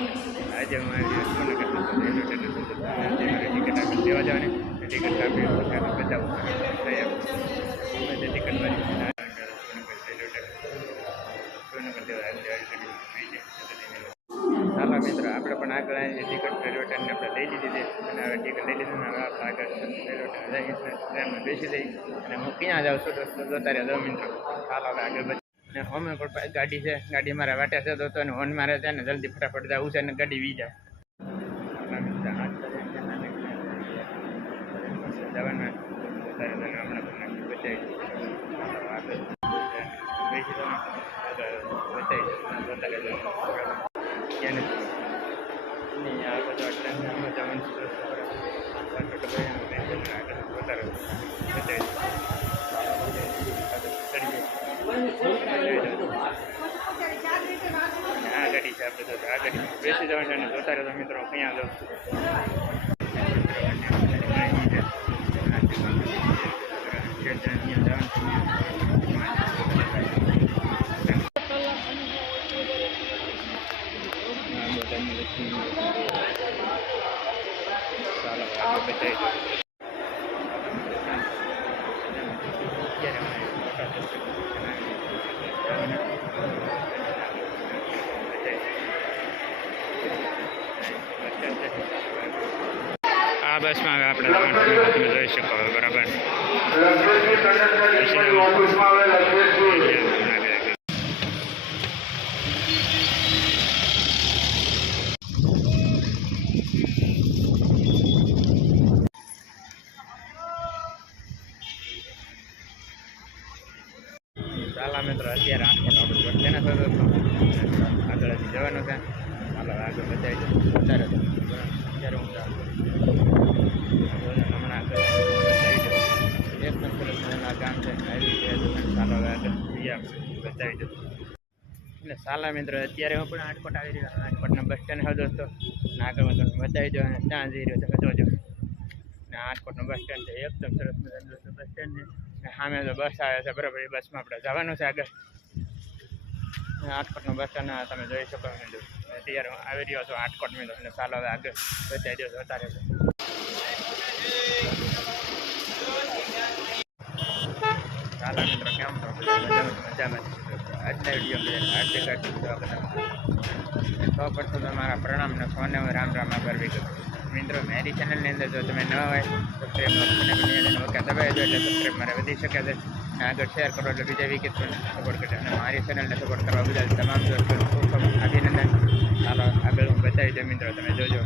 આજે હું આવી ટિકિટ આપી દેવા જવાની ટિકિટ આપી બતાવું ટિકિટ ચાલો મિત્રો આપણે પણ આગળ આવીએ ટિકિટ રેલવે ટ્રેનને આપણે લઈ લીધી છે અને હવે ટિકિટ લઈ લીધી હવે આપણે આગળ રેલવે ટ્રેનમાં બેસી જઈ અને હું ક્યાં જાઉં છું દોસ્તો જોતા રહ્યા 10 મિત્રો ચાલો હવે આગળ ને હોમે પણ ગાડી છે ગાડી મારા વાટે છે દોસ્તો અને હોર્ન મારે છે ને જલ્દી ફટાફટ જવું છે અને ગાડી વી જાય જવાના હમણાં બચાવી ક્યાં નથી આ બધું ટ્રેનમાં જવાનું આ ગાડી છે આપણે આ ગાડી બેસી જવાનું અને જોતા રહેતો મિત્રો ક્યાં જાઉં આ બસમાં આપણે તમે જોઈ શકો બરાબર ચાલા મિત્રો અત્યારે રાજકોટ આપણે બસ તેને આગળ જવાનું છે ચાલો આગળ બતાવી દઉં અત્યારે અત્યારે હું હમણાં આગળ બતાવી દઉં એક નંબર ગામ છે આવી ચાલો આગળ બતાવી દઉં એટલે સાલા મિત્રો અત્યારે હું પણ રાજકોટ આવી રહ્યો રાજકોટના બસ સ્ટેન્ડ હવે દોસ્તો આગળ હું તમને બતાવી દઉં અને ત્યાં જઈ રહ્યો તમે જોજો ને રાજકોટનું બસ સ્ટેન્ડ છે એકદમ સરસ મજાનું દોસ્તો બસ સ્ટેન્ડ છે સામે તો બસ આવે છે બરાબર એ બસમાં આપણે જવાનું છે આગળ રાજકોટનું બસ સ્ટેન્ડ તમે જોઈ શકો અત્યારે હું આવી રહ્યો છું રાજકોટ મેં તમને ચાલો હવે આગળ બતાવી દો જોતા રહેજો ચાલો મિત્રો કેમ છો મજામાં આજના વિડીયો આટલી કાઢી તો પડતું તમારા પ્રણામને ફોને હું રામ રામ આભાર વિગત મિત્રો મારી ચેનલની અંદર જો તમે ન હોય સબસ્ક્રાઈબ વખત દબાવી દો એટલે સબસ્ક્રાઈબ મારે વધી શકે છે અને આગળ શેર કરો એટલે બીજા વિગત પણ સપોર્ટ કરે અને મારી ચેનલને સપોર્ટ કરવા બદલ તમામ દોસ્તો ખૂબ ખૂબ અભિનંદન ચાલો આગળ હું બતાવી દઉં મિત્રો તમે જોજો